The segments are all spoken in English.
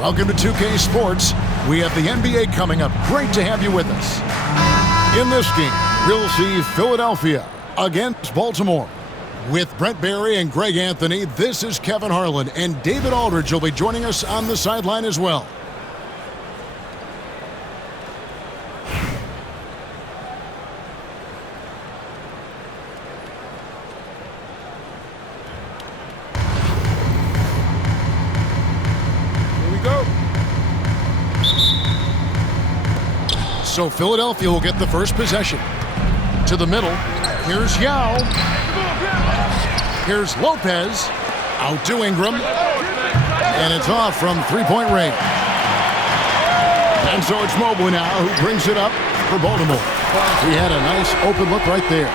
Welcome to 2K Sports. We have the NBA coming up. Great to have you with us. In this game, we'll see Philadelphia against Baltimore. With Brent Barry and Greg Anthony, this is Kevin Harlan, and David Aldridge will be joining us on the sideline as well. So Philadelphia will get the first possession. To the middle. Here's Yao. Here's Lopez. Out to Ingram. And it's off from three-point range. And so it's Mobley now who brings it up for Baltimore. He had a nice open look right there.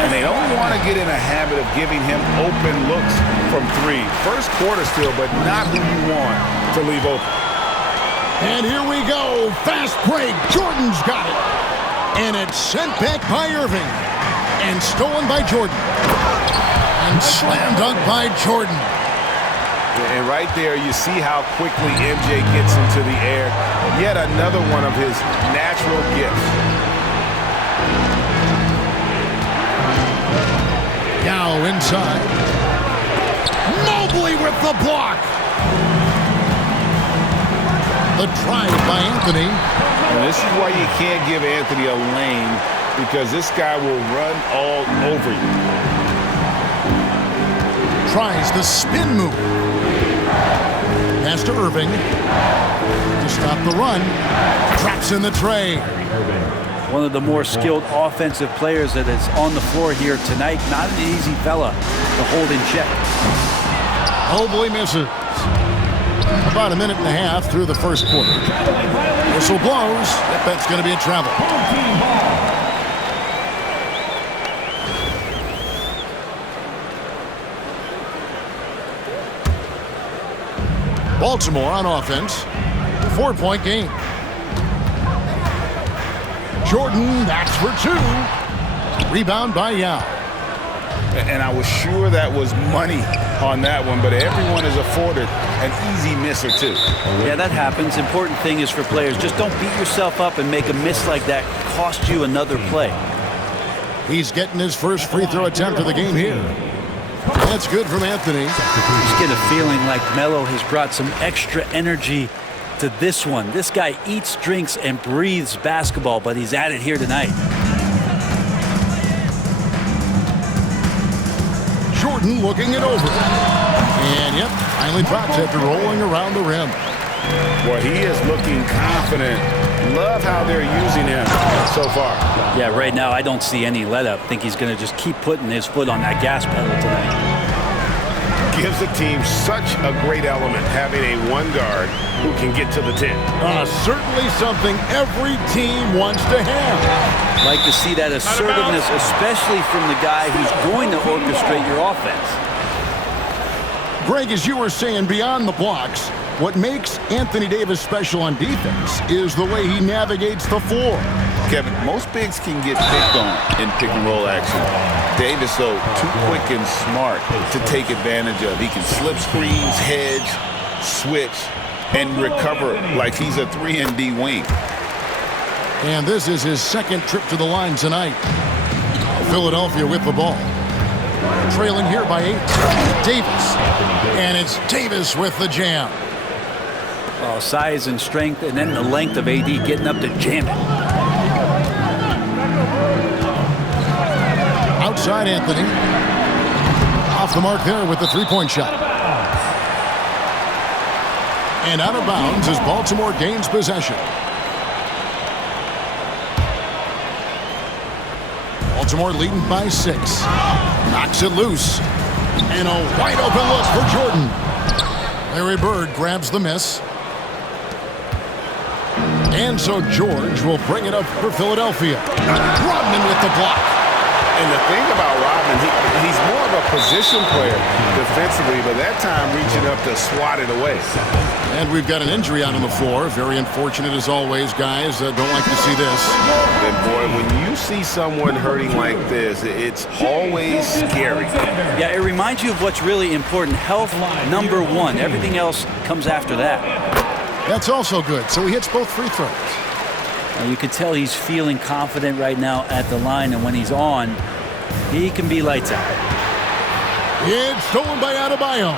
And they don't want to get in a habit of giving him open looks from three. First quarter still, but not who you want to leave open. And here we go. Fast break. Jordan's got it. And it's sent back by Irving. And stolen by Jordan. And slam dunk by Jordan. And right there, you see how quickly MJ gets into the air. Yet another one of his natural gifts. Yao inside. Mobley with the block. The drive by Anthony. And this is why you can't give Anthony a lane, because this guy will run all over you. Tries the spin move. Pass to Irving. To stop the run. Drops in the tray. One of the more skilled offensive players that is on the floor here tonight. Not an easy fella to hold in check. Mobley misses. About a minute and a half through the first quarter. Whistle blows. That's going to be a travel. Baltimore on offense. 4-point game. Jordan, that's for two. Rebound by Yao. And I was sure that was money on that one, but everyone is afforded an easy miss or two. Yeah, that happens. Important thing is for players, just don't beat yourself up and make a miss like that cost you another play. He's getting his first free throw attempt of the game here. That's good from Anthony. Just get a feeling like Melo has brought some extra energy to this one. This guy eats, drinks, and breathes basketball, but he's at it here tonight. Jordan looking it over. And, yep, finally drops after rolling around the rim. Boy, he is looking confident. Love how they're using him so far. Yeah, right now I don't see any let up. I think he's going to just keep putting his foot on that gas pedal tonight. Gives the team such a great element, having a one guard who can get to the 10. Certainly something every team wants to have. Like to see that assertiveness, especially from the guy who's going to orchestrate your offense. Greg, as you were saying, beyond the blocks, what makes Anthony Davis special on defense is the way he navigates the floor. Kevin, most bigs can get picked on in pick-and-roll action. Davis, though, too quick and smart to take advantage of. He can slip screens, hedge, switch, and recover like he's a 3-and-D wing. And this is his second trip to the line tonight. Philadelphia with the ball. Trailing here by 8. Davis. And it's Davis with the jam. Oh, size and strength, and then the length of AD getting up to jam it. Outside Anthony. Off the mark there with the three-point shot. And out of bounds as Baltimore gains possession. Baltimore leading by 6. Knocks it loose. And a wide open look for Jordan. Larry Bird grabs the miss. And so George will bring it up for Philadelphia. Rodman with the block. And the thing about Rodman, he's more of a position player defensively, but that time reaching up to swat it away. And we've got an injury out on the floor. Very unfortunate as always, guys. Don't like to see this. And boy, when you see someone hurting like this, it's always scary. Yeah, it reminds you of what's really important. Health, number one. Everything else comes after that. That's also good. So he hits both free throws. And you could tell he's feeling confident right now at the line, and when he's on, he can be lights out. It's stolen by Adebayo.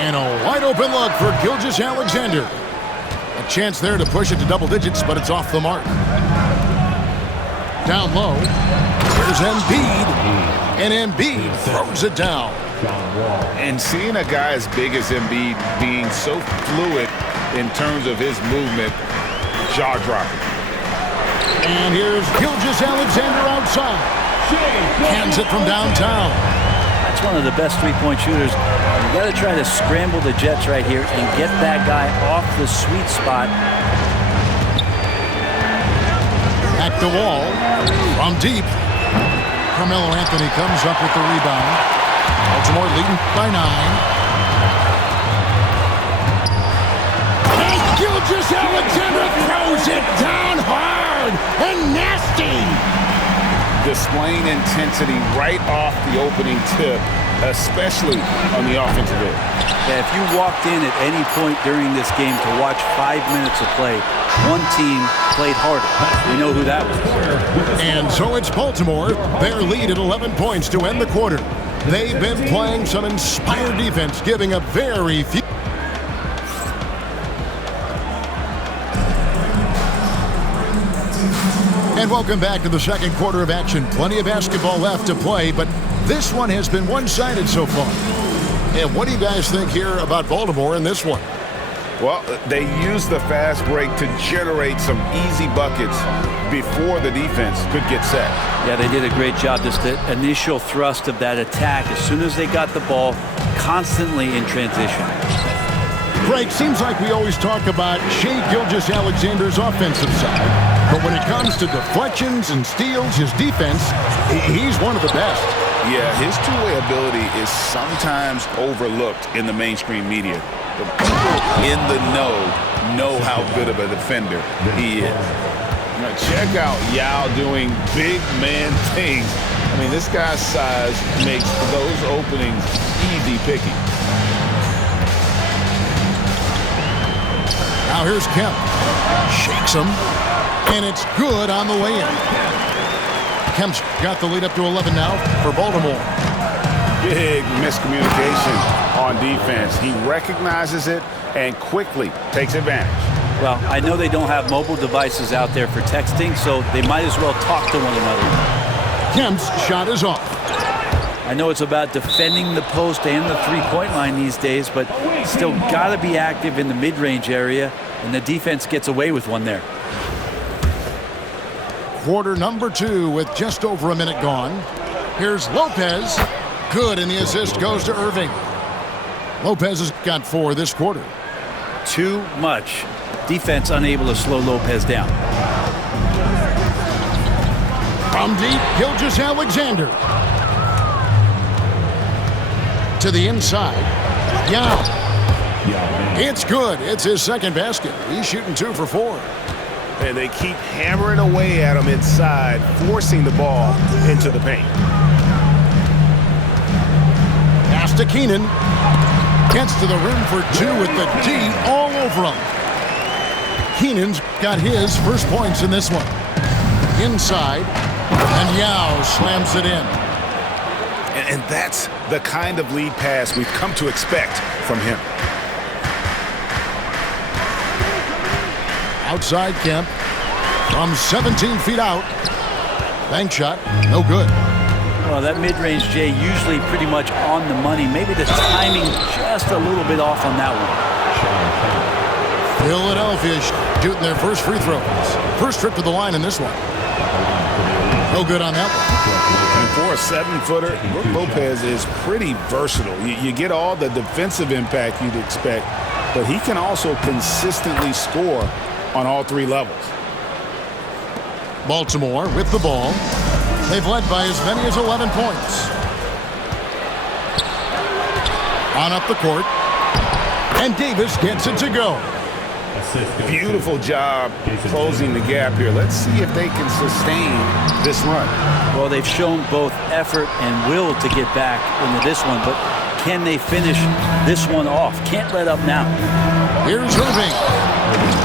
And a wide open look for Gilgeous-Alexander. A chance there to push it to double digits, but it's off the mark. Down low. Here's Embiid. And Embiid throws it down. And seeing a guy as big as Embiid being so fluid in terms of his movement, jaw-dropping. And here's Gilgeous-Alexander outside. Hands it from downtown. That's one of the best three-point shooters. You got to try to scramble the Jets right here and get that guy off the sweet spot. Back the wall from deep. Carmelo Anthony comes up with the rebound. Baltimore leading by 9. And Gilgeous-Alexander throws it down hard and nasty. Displaying intensity right off the opening tip, especially on the offensive end. Yeah, if you walked in at any point during this game to watch 5 minutes of play, one team played harder. We know who that was. And so it's Baltimore. Their lead at 11 points to end the quarter. They've been playing some inspired defense, giving up very few. And welcome back to the second quarter of action. Plenty of basketball left to play, but this one has been one-sided so far. And what do you guys think here about Baltimore in this one? Well, they used the fast break to generate some easy buckets before the defense could get set. Yeah, they did a great job. Just the initial thrust of that attack, as soon as they got the ball, constantly in transition. Greg, seems like we always talk about Shai Gilgeous-Alexander's offensive side. But when it comes to deflections and steals, his defense, he's one of the best. Yeah, his two-way ability is sometimes overlooked in the mainstream media. The people in the know how good of a defender he is. Now check out Yao doing big man things. I mean, this guy's size makes those openings easy picking. Now here's Kemp. Shakes him. And it's good on the way in. Kemp's got the lead up to 11 now for Baltimore. Big miscommunication on defense. He recognizes it and quickly takes advantage. Well, I know they don't have mobile devices out there for texting, so they might as well talk to one another. Kemp's shot is off. I know it's about defending the post and the three-point line these days, but still got to be active in the mid-range area, and the defense gets away with one there. Quarter number 2 with just over a minute gone. Here's Lopez. Good, and the assist goes to Irving. Lopez has got 4 this quarter. Too much. Defense unable to slow Lopez down. From deep, Gilgeous-Alexander. To the inside. Yao. It's good. It's his second basket. He's shooting 2 for 4. And they keep hammering away at him inside, forcing the ball into the paint. Pass to Keenan. Gets to the rim for 2 with the D all over him. Keenan's got his first points in this one. Inside. And Yao slams it in. And that's the kind of lead pass we've come to expect from him. Outside Kemp from 17 feet out. Bank shot, no good. Well, that mid-range, Jay, usually pretty much on the money. Maybe the timing just a little bit off on that one. Philadelphia shooting their first free throws. First trip to the line in this one. No good on that one. And for a 7-footer, Brook Lopez is pretty versatile. You get all the defensive impact you'd expect, but he can also consistently score on all 3 levels. Baltimore with the ball. They've led by as many as 11 points. On up the court. And Davis gets it to go. Beautiful job closing the gap here. Let's see if they can sustain this run. Well, they've shown both effort and will to get back into this one, but can they finish this one off? Can't let up now. Here's Irving.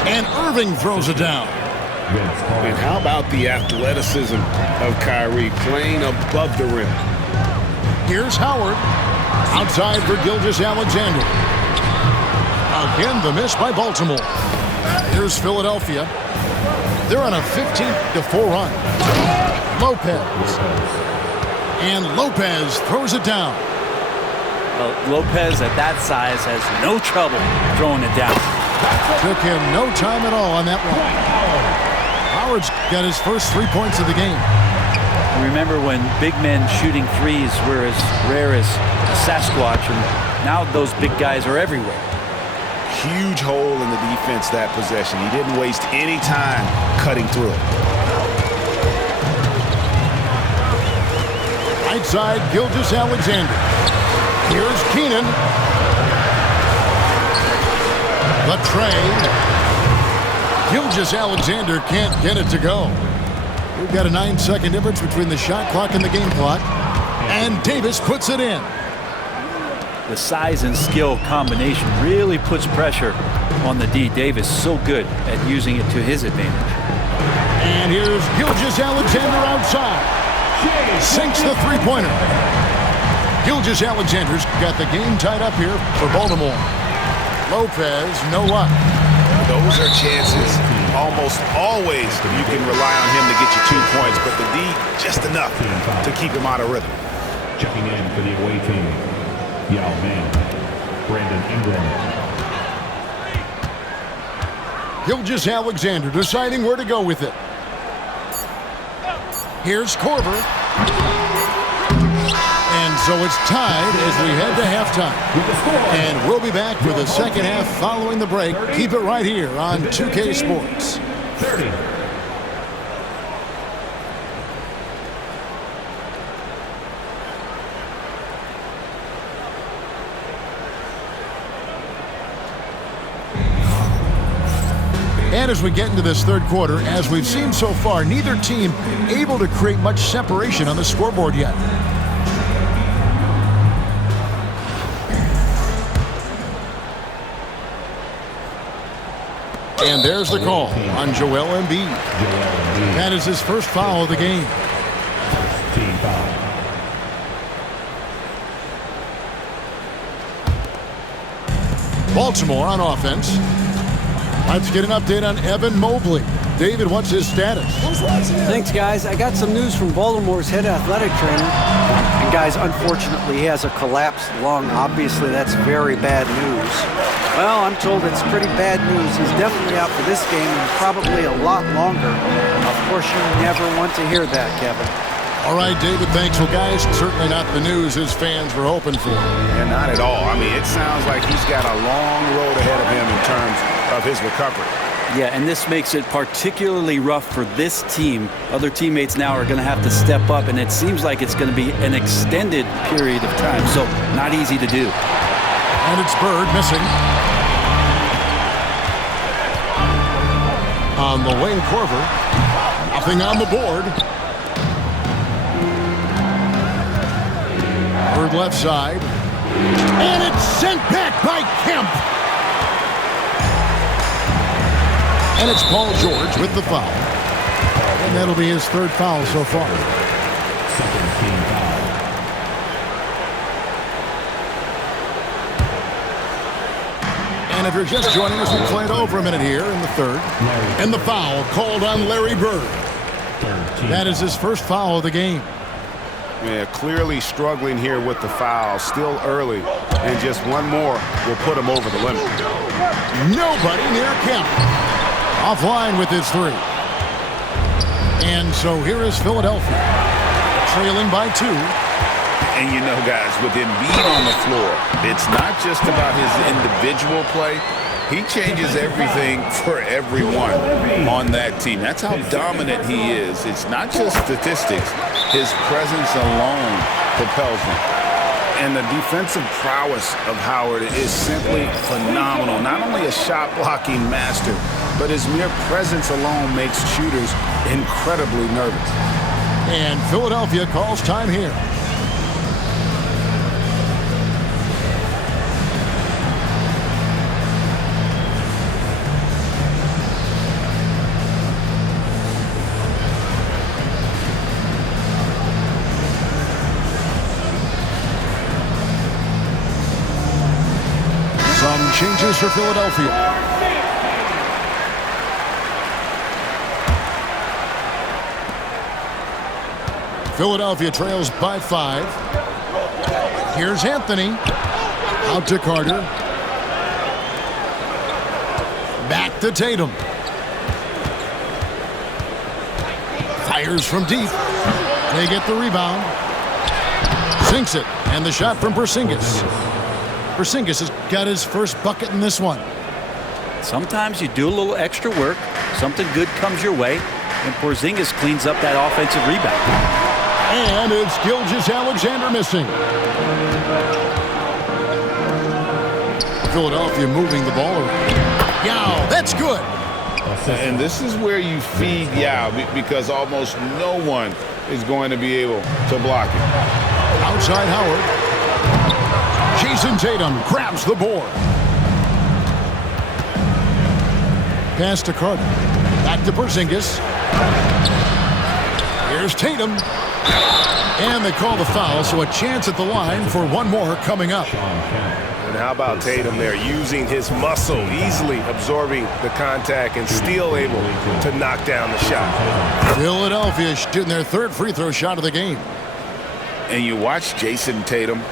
And Irving throws it down. And how about the athleticism of Kyrie playing above the rim? Here's Howard. Outside for Gilgeous-Alexander. Again, the miss by Baltimore. Here's Philadelphia. They're on a 15-4 run. Lopez. And Lopez throws it down. Lopez at that size has no trouble throwing it down. Took him no time at all on that one. Howard's got his first 3 points of the game. Remember when big men shooting threes were as rare as a Sasquatch, and now those big guys are everywhere. Huge hole in the defense that possession. He didn't waste any time cutting through it. Right side, Gilgeous-Alexander. Here's Keenan. The tray. Gilgeous-Alexander can't get it to go. We've got a 9-second difference between the shot clock and the game clock. And Davis puts it in. The size and skill combination really puts pressure on the D. Davis so good at using it to his advantage. And here's Gilgeous-Alexander outside. Sinks the three-pointer. Gilgeous-Alexander's got the game tied up here for Baltimore. Lopez, no luck. Those are chances. Almost always you can rely on him to get you 2 points, but the D, just enough to keep him out of rhythm. Checking in for the away team. Yao Ming, Brandon Ingram. Gilgeous-Alexander deciding where to go with it. Here's Korver. And so it's tied as we head to halftime. And we'll be back with the second half following the break. Keep it right here on 2K Sports. 30. And as we get into this third quarter, as we've seen so far, neither team able to create much separation on the scoreboard yet. And there's the call on Joel Embiid. That is his first foul of the game. Team foul. Baltimore on offense. Let's get an update on Evan Mobley. David, what's his status? Thanks, guys. I got some news from Baltimore's head athletic trainer. And, guys, unfortunately, he has a collapsed lung. Obviously, that's very bad news. Well, I'm told it's pretty bad news. He's definitely out for this game and probably a lot longer. Of course, you never want to hear that, Kevin. All right, David, thanks. Well, guys, certainly not the news his fans were hoping for. And not at all. I mean, it sounds like he's got a long road ahead of him in terms of his recovery. Yeah, and this makes it particularly rough for this team. Other teammates now are going to have to step up, and it seems like it's going to be an extended period of time, so not easy to do. And it's Bird missing. On the wing, Korver. Nothing on the board. Bird left side. And it's sent back by Kemp. And it's Paul George with the foul. And that'll be his third foul so far. Second team foul. And if you're just joining us, we played over a minute here in the third. And the foul called on Larry Bird. That is his first foul of the game. Yeah, clearly struggling here with the foul. Still early. And just one more will put him over the limit. Nobody near Kemp. Offline with his three. And so here is Philadelphia, trailing by 2. And you know, guys, with Embiid on the floor, it's not just about his individual play. He changes everything for everyone on that team. That's how dominant he is. It's not just statistics. His presence alone propels him. And the defensive prowess of Howard is simply phenomenal. Not only a shot-blocking master, but his mere presence alone makes shooters incredibly nervous. And Philadelphia calls time here. Some changes for Philadelphia. Philadelphia trails by 5. Here's Anthony. Out to Carter. Back to Tatum. Fires from deep. They get the rebound. Sinks it. And the shot from Porzingis. Porzingis has got his first bucket in this one. Sometimes you do a little extra work. Something good comes your way. And Porzingis cleans up that offensive rebound. And it's Gilgeous-Alexander missing. Philadelphia moving the ball around. Yao, that's good. And this is where you feed Yao because almost no one is going to be able to block it. Outside Howard. Jason Tatum grabs the board. Pass to Carter. Back to Porzingis. Here's Tatum. And they call the foul, so a chance at the line for one more coming up. And how about Tatum there, using his muscle, easily absorbing the contact and still able to knock down the shot. Philadelphia shooting their third free throw shot of the game. And you watch Jason Tatum,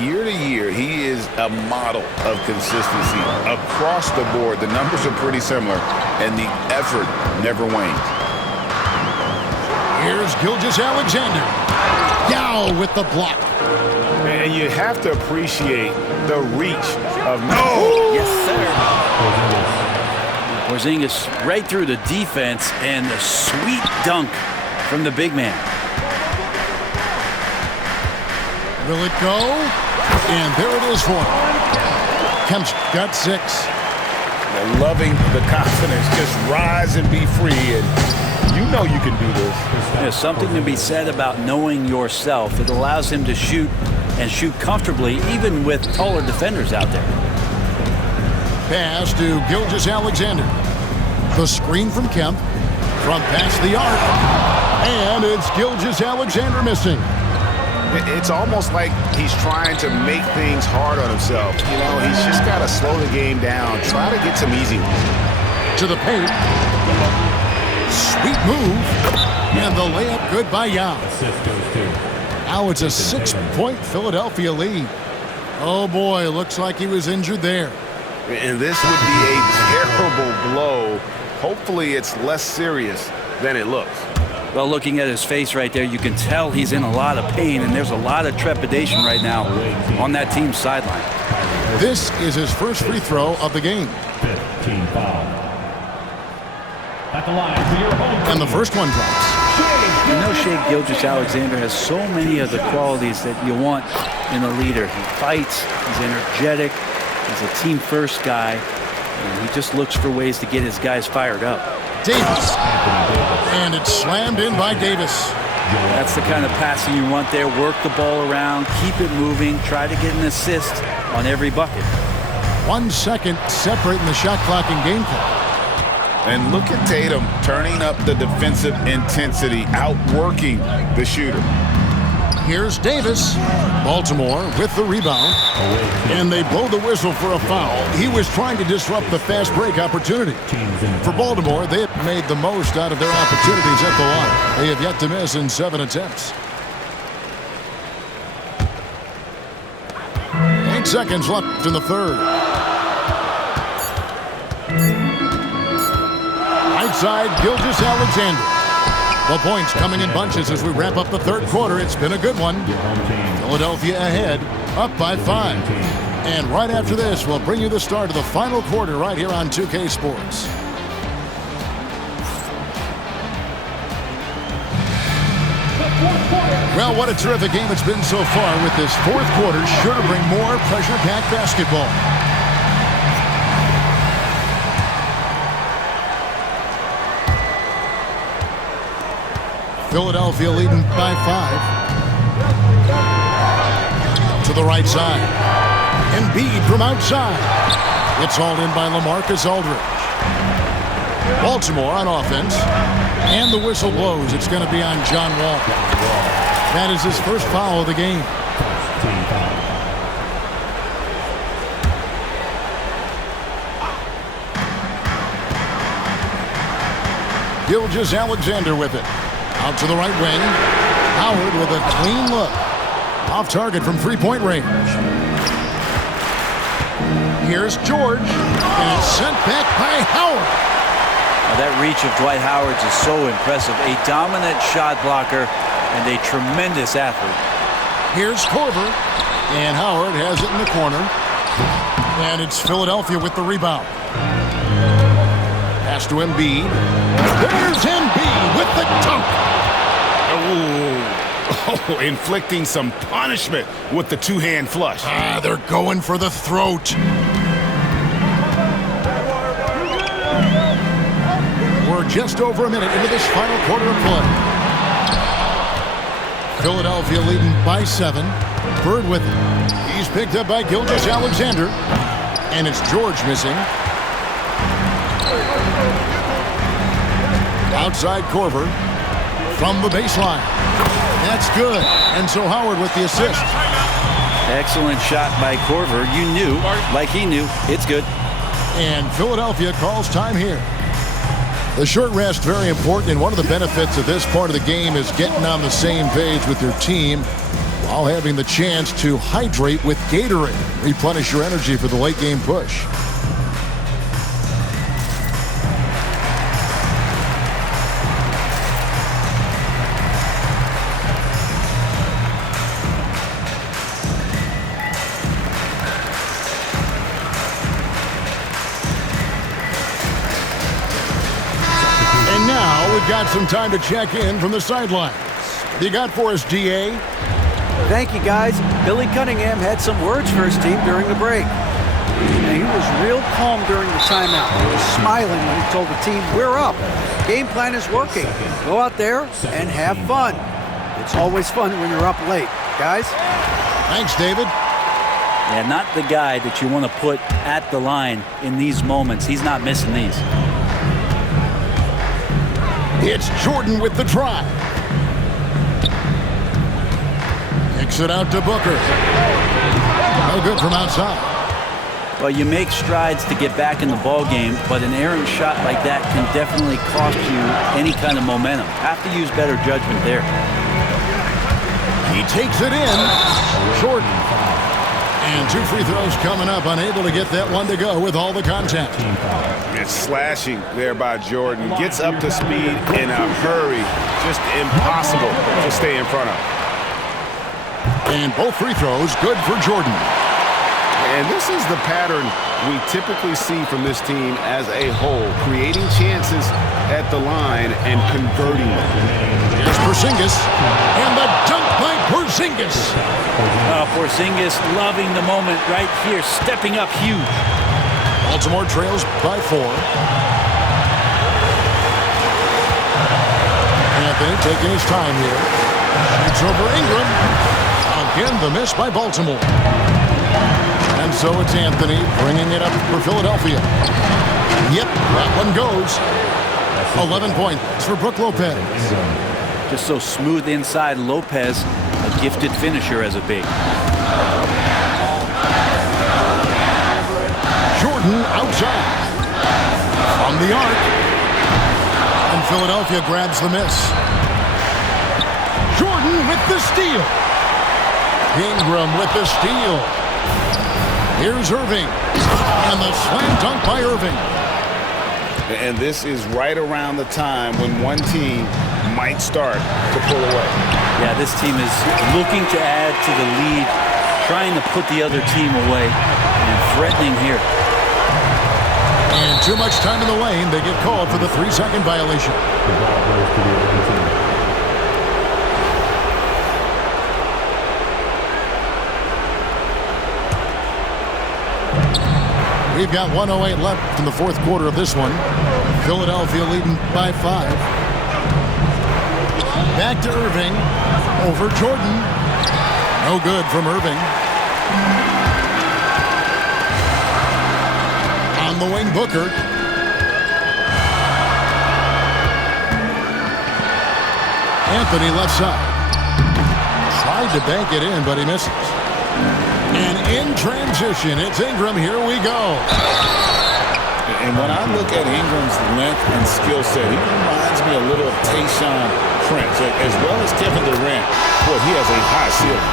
year to year, he is a model of consistency. Across the board, the numbers are pretty similar, and the effort never wanes. Here's Gilgeous-Alexander. Yao with the block. And you have to appreciate the reach of... Yes, sir. Porzingis right through the defense and the sweet dunk from the big man. Will it go? And there it is for him. Kemp's got 6. Loving the confidence, just rise and be free, and you know you can do this. There's something to be said about knowing yourself. It allows him to shoot and shoot comfortably, even with taller defenders out there. Pass to Gilgeous-Alexander. The screen from Kemp. From past the arc. And it's Gilgeous-Alexander missing. It's almost like he's trying to make things hard on himself. You know, he's just got to slow the game down, try to get some easy ones. To the paint. Sweet move. And the layup good by Yao. Now it's a 6-point Philadelphia lead. Oh boy, looks like he was injured there. And this would be a terrible blow. Hopefully it's less serious than it looks. Well, looking at his face right there, you can tell he's in a lot of pain, and there's a lot of trepidation right now on that team's sideline. This is his first free throw of the game. 15 foul. At the line for your home. And the first one drops. You know, Shai Gilgeous-Alexander has so many of the qualities that you want in a leader. He fights, he's energetic, he's a team-first guy, and he just looks for ways to get his guys fired up. Davis. And it's slammed in by Davis. That's the kind of passing you want there. Work the ball around, keep it moving, try to get an assist on every bucket. 1 second separating the shot clock and game clock. And look at Tatum turning up the defensive intensity, outworking the shooter. Here's Davis. Baltimore with the rebound. And they blow the whistle for a foul. He was trying to disrupt the fast break opportunity. For Baltimore, they have made the most out of their opportunities at the line. They have yet to miss in 7 attempts. 8 seconds left in the third. Right side, Gilgeous-Alexander. The points coming in bunches as we wrap up the third quarter. It's been a good one. Philadelphia ahead, up by 5. And right after this, we'll bring you the start of the final quarter right here on 2K Sports. The fourth quarter Well, what a terrific game it's been so far, with this fourth quarter sure to bring more pressure-packed basketball. Philadelphia leading by 5. To the right side. Embiid from outside. It's hauled in by LaMarcus Aldridge. Baltimore on offense. And the whistle blows. It's going to be on John Wall. That is his first foul of the game. Gilgeous-Alexander with it. Out to the right wing. Howard with a clean look. Off target from three-point range. Here's George. And it's sent back by Howard. Now that reach of Dwight Howard is so impressive. A dominant shot blocker and a tremendous athlete. Here's Korver. And Howard has it in the corner. And it's Philadelphia with the rebound. Pass to Embiid. There's Embiid with the dunk. Oh, inflicting some punishment with the two-hand flush. They're going for the throat. We're just over a minute into this final quarter of play. Philadelphia leading by 7. Bird with it. He's picked up by Gilgeous-Alexander. And it's George missing. Outside Korver from the baseline. That's good. And so Howard with the assist. Excellent shot by Korver. You knew, like he knew, it's good. And Philadelphia calls time here. The short rest, very important, and one of the benefits of this part of the game is getting on the same page with your team while having the chance to hydrate with Gatorade. Replenish your energy for the late game push. We've got some time to check in from the sidelines. What do you got for us, DA? Thank you, guys. Billy Cunningham had some words for his team during the break. And he was real calm during the timeout. He was smiling when he told the team, we're up. Game plan is working. Go out there and have fun. It's always fun when you're up late. Guys? Thanks, David. Yeah, not the guy that you want to put at the line in these moments. He's not missing these. It's Jordan with the try. Kicks it out to Booker. No good from outside. Well, you make strides to get back in the ball game, but an errant shot like that can definitely cost you any kind of momentum. Have to use better judgment there. He takes it in. Jordan. And 2 free throws coming up, unable to get that one to go with all the contact. It's slashing there by Jordan. Gets up to speed in a hurry. Just impossible to stay in front of. And both free throws good for Jordan. And this is the pattern we typically see from this team as a whole. Creating chances at the line and converting them. Here's Porzingis. And the dunk by Porzingis. Porzingis loving the moment right here, stepping up huge. Baltimore trails by 4. Anthony taking his time here. Shoots over Ingram. Again, the miss by Baltimore. And so it's Anthony bringing it up for Philadelphia. Yep, that one goes. 11 points for Brook Lopez. Just so smooth inside. Lopez, a gifted finisher as a big. Jordan outside. On the arc. And Philadelphia grabs the miss. Jordan with the steal. Ingram with the steal. Here's Irving. And the slam dunk by Irving. And this is right around the time when one team might start to pull away. Yeah, this team is looking to add to the lead, trying to put the other team away, and threatening here. And too much time in the lane. They get called for the 3-second violation. We've got 1:08 left in the fourth quarter of this one. Philadelphia leading by 5. Back to Irving. Over Jordan. No good from Irving. On the wing, Booker. Anthony left side. Tried to bank it in, but he misses. And in transition, it's Ingram. Here we go. And when I look at Ingram's length and skill set, he reminds me a little of Tayshaun Prince, as well as Kevin Durant. Boy, he has a high ceiling.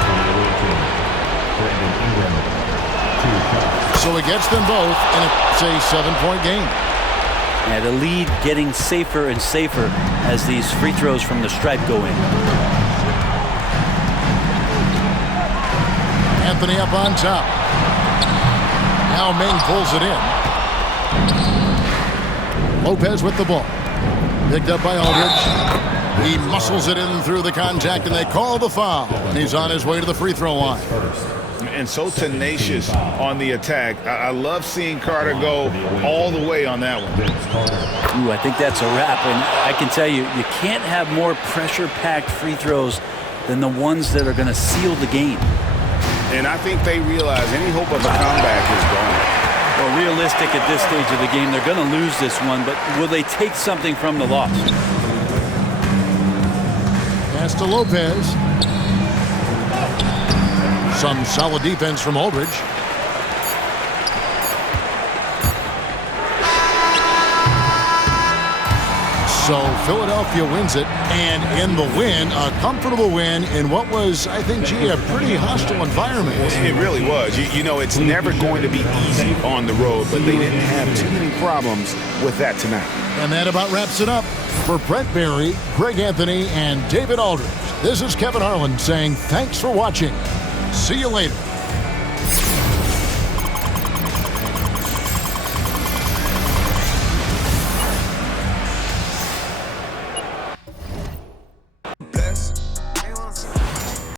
So he gets them both, and it's a 7-point game. And the lead getting safer and safer as these free throws from the stripe go in. Anthony up on top. Now Ming pulls it in. Lopez with the ball. Picked up by Aldridge. He muscles it in through the contact, and they call the foul. And he's on his way to the free throw line. And so tenacious on the attack. I love seeing Carter go all the way on that one. Ooh, I think that's a wrap. And I can tell you, you can't have more pressure-packed free throws than the ones that are going to seal the game. And I think they realize any hope of a comeback is gone. Well, realistic at this stage of the game, they're going to lose this one, but will they take something from the loss? Pass to Lopez. Some solid defense from Aldridge. So Philadelphia wins it, and in the win, a comfortable win in what was, I think, a pretty hostile environment. It really was. You know, it's never going to be easy on the road, but they didn't have too many problems with that tonight. And that about wraps it up. For Brent Barry, Greg Anthony, and David Aldridge, this is Kevin Harlan saying thanks for watching. See you later.